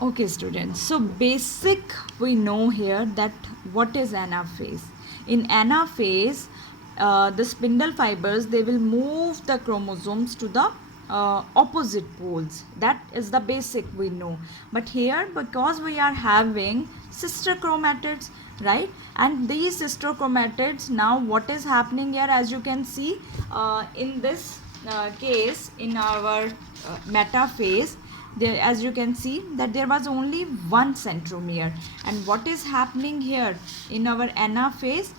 Okay, students. So basic we know here that what is anaphase. In anaphase, the spindle fibers they will move the chromosomes to the opposite poles. That is the basic we know. But here, because we are having sister chromatids, right? And these sister chromatids, now what is happening here, as you can see in this case in our metaphase, there, as you can see that there was only one centromere, and what is happening here in our anaphase,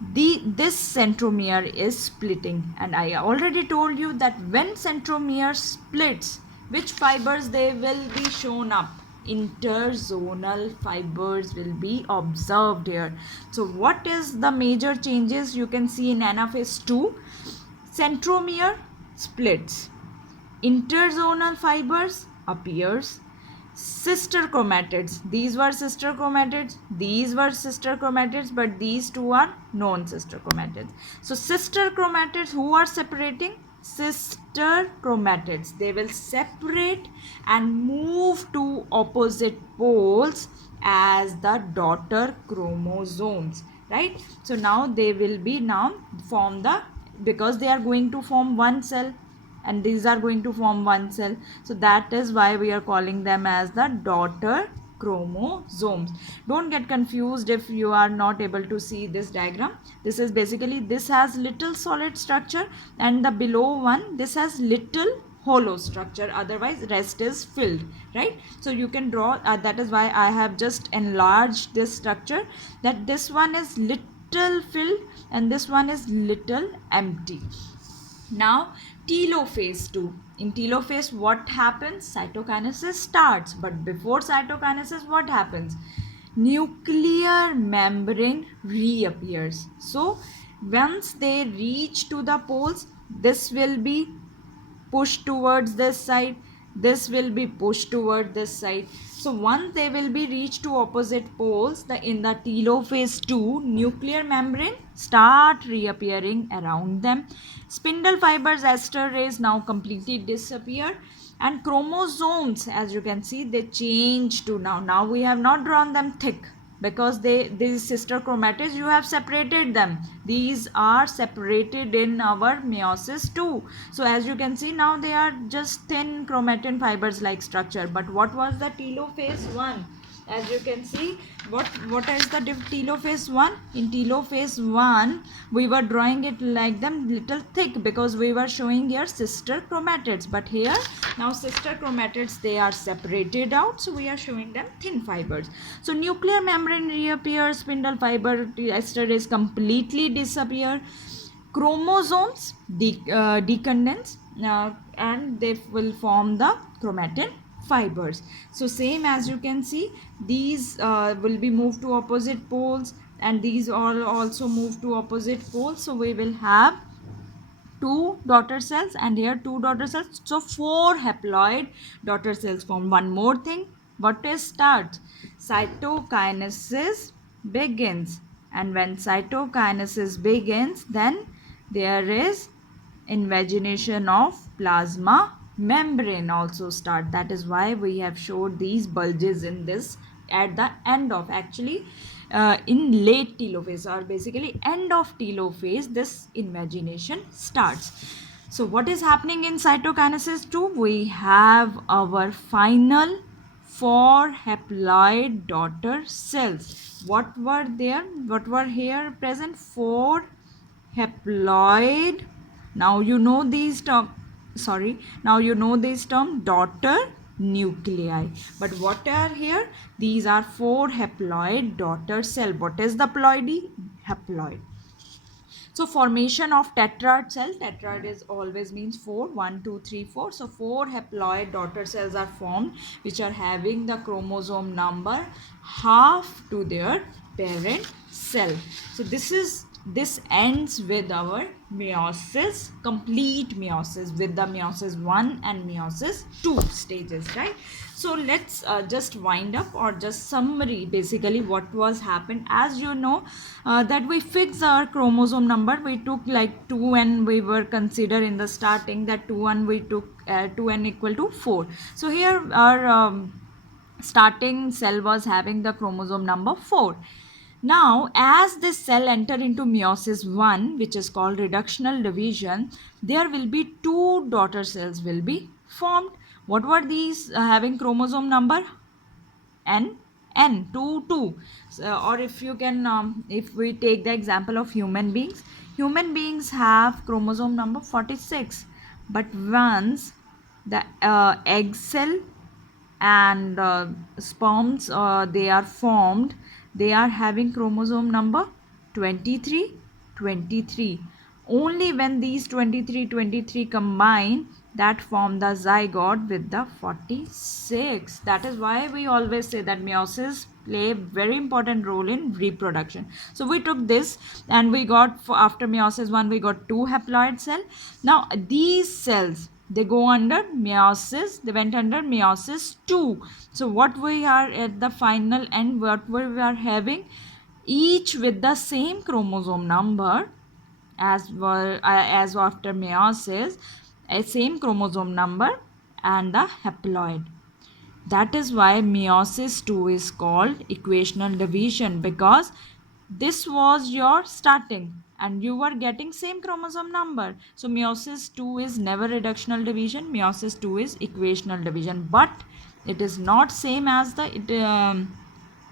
this centromere is splitting, and I already told you that when centromere splits, which fibers they will be shown up, interzonal fibers will be observed here. So what is the major changes you can see in anaphase 2? Centromere splits, interzonal fibers appears, sister chromatids, these were sister chromatids, these were sister chromatids, but these two are non-sister chromatids. So sister chromatids, who are separating? Sister chromatids, they will separate and move to opposite poles as the daughter chromosomes, right? So now they will be now form the, because they are going to form one cell, and these are going to form one cell, so that is why we are calling them as the daughter chromosomes. Don't get confused if you are not able to see this diagram. This is basically, this has little solid structure, and the below one, this has little hollow structure, otherwise rest is filled, right? So you can draw, that is why I have just enlarged this structure, that this one is little filled and this one is little empty. Now telophase 2. In telophase what happens? Cytokinesis starts, but before cytokinesis what happens? Nuclear membrane reappears. So once they reach to the poles, this will be pushed towards this side, this will be pushed toward this side. So once they will be reached to opposite poles, in the telophase 2, nuclear membrane start reappearing around them. Spindle fibers, ester rays now completely disappear, and chromosomes, as you can see, they change to now we have not drawn them thick, because these sister chromatids, you have separated them, these are separated in our meiosis too. So as you can see, now they are just thin chromatin fibers like structure. But what was the telophase 1? As you can see, what is the telophase 1? In telophase 1 we were drawing it like them little thick, because we were showing here sister chromatids, but here now sister chromatids, they are separated out, so we are showing them thin fibers. So nuclear membrane reappears, spindle fiber ester is completely disappear, chromosomes decondense, and they will form the chromatin fibers. So same, as you can see, these will be moved to opposite poles, and these all also move to opposite poles. So we will have two daughter cells, and here two daughter cells, so four haploid daughter cells form. One more thing, what is starts? Cytokinesis begins, and when cytokinesis begins, then there is invagination of plasma membrane also start. That is why we have showed these bulges in this at the end of, actually in late telophase, or basically end of telophase, this invagination starts. So what is happening in cytokinesis 2? We have our final four haploid daughter cells. What were there? What were here present? Four haploid. Now you know these term, sorry, now you know this term, daughter nuclei. But what are here? These are four haploid daughter cell. What is the ploidy? Haploid. So formation of tetrad cell, tetrad is always means 4, 1, 2, 3, 4. So 4 haploid daughter cells are formed, which are having the chromosome number half to their parent cell. So this ends with our meiosis, complete meiosis, with the meiosis 1 and meiosis 2 stages, right? So let's just wind up, or just summary basically what was happened. As you know, that we fix our chromosome number, we took like 2n, we were consider in the starting that 2n we took 2n equal to 4. So here our starting cell was having the chromosome number 4. Now, as this cell enter into meiosis 1, which is called reductional division, there will be two daughter cells will be formed. What were these having chromosome number? N 2 2. Or if you can if we take the example of human beings have chromosome number 46. But once the egg cell and sperms they are formed, they are having chromosome number 23 23. Only when these 23 combine, that form the zygote with the 46. That is why we always say that meiosis play a very important role in reproduction. So we took this and we got, for after meiosis 1 we got two haploid cell. Now these cells, they go under meiosis, they went under meiosis 2. So what we are at the final end, what we are having, each with the same chromosome number as after meiosis, a same chromosome number and the haploid. That is why meiosis 2 is called equational division, because this was your starting and you were getting same chromosome number. So meiosis 2 is never reductional division, meiosis 2 is equational division, but it is not same as the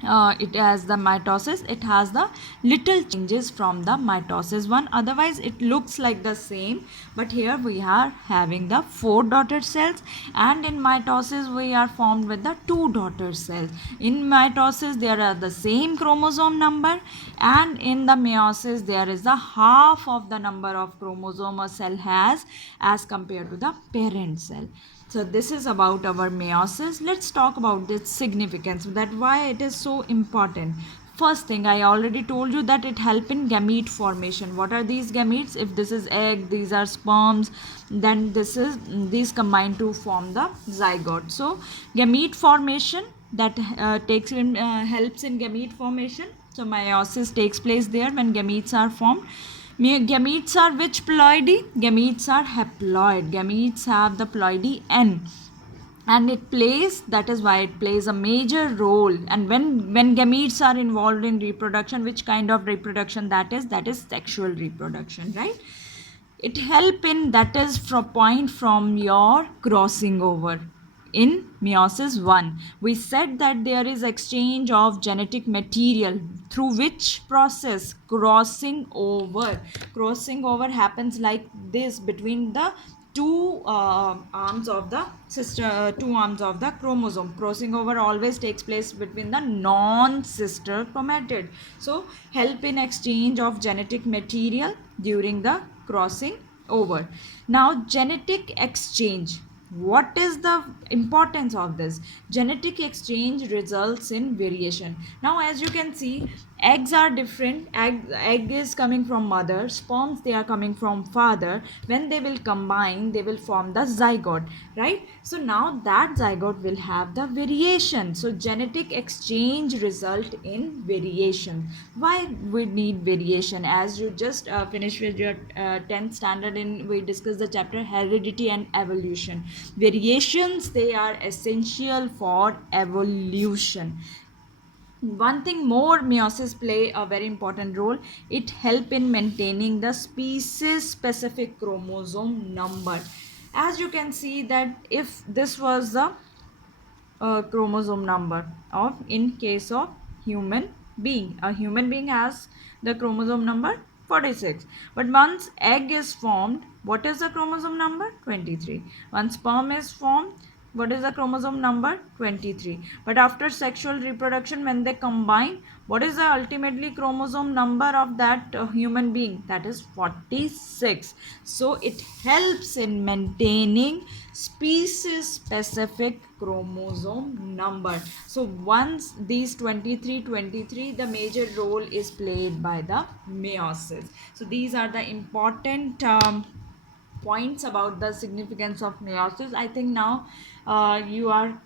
it has the mitosis, it has the little changes from the mitosis one, otherwise it looks like the same. But here we are having the 4 daughter cells, and in mitosis we are formed with the 2 daughter cells. In mitosis there are the same chromosome number, and in the meiosis there is the half of the number of chromosome a cell has as compared to the parent cell. So this is about our meiosis. Let's talk about its significance, that why it is so important. First thing, I already told you that it help in gamete formation. What are these gametes? If this is egg, these are sperms, then these combine to form the zygote. So gamete formation, that helps in gamete formation. So meiosis takes place there when gametes are formed. Gametes are which ploidy? Gametes are haploid. Gametes have the ploidy N, and it plays, that is why it plays a major role. And when gametes are involved in reproduction, which kind of reproduction that is sexual reproduction, right? It help in, that is from point from your crossing over. In meiosis 1 we said that there is exchange of genetic material through which process? Crossing over happens like this between the two arms of the chromosome. Crossing over always takes place between the non-sister chromatid. So help in exchange of genetic material during the crossing over. Now genetic exchange, what is the importance of this? Genetic exchange results in variation. Now as you can see, eggs are different. Egg is coming from mother, sperms they are coming from father. When they will combine, they will form the zygote, right? So now that zygote will have the variation. So genetic exchange result in variation. Why we need variation? As you just finished with your 10th standard, in we discussed the chapter heredity and evolution. Variations, they are essential for evolution. One thing more, meiosis play a very important role. It help in maintaining the species specific chromosome number. As you can see that if this was the chromosome number of, in case of human being, a human being has the chromosome number 46, but once egg is formed, what is the chromosome number? 23. Once sperm is formed, what is the chromosome number? 23. But after sexual reproduction, when they combine, what is the ultimately chromosome number of that human being? That is 46. So it helps in maintaining species specific chromosome number. So once these 23, the major role is played by the meiosis. So these are the important points about the significance of meiosis. I think now you are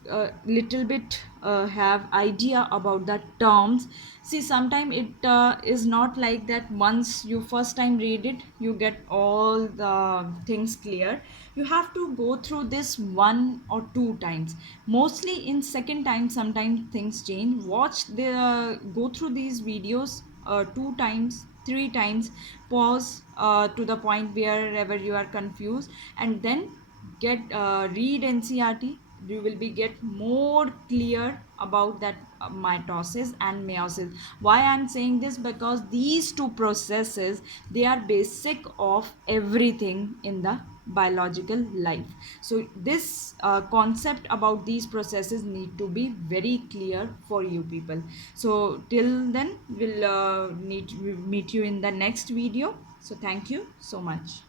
little bit have idea about the terms. See, sometimes it is not like that once you first time read it you get all the things clear. You have to go through this one or two times. Mostly in second time sometimes things change. Watch the go through these videos two times, three times, pause to the point wherever you are confused, and then get read NCRT. You will be get more clear about that mitosis and meiosis. Why I'm saying this? Because these two processes, they are basic of everything in the biological life. So this concept about these processes need to be very clear for you people. So till then we'll meet you in the next video. So thank you so much.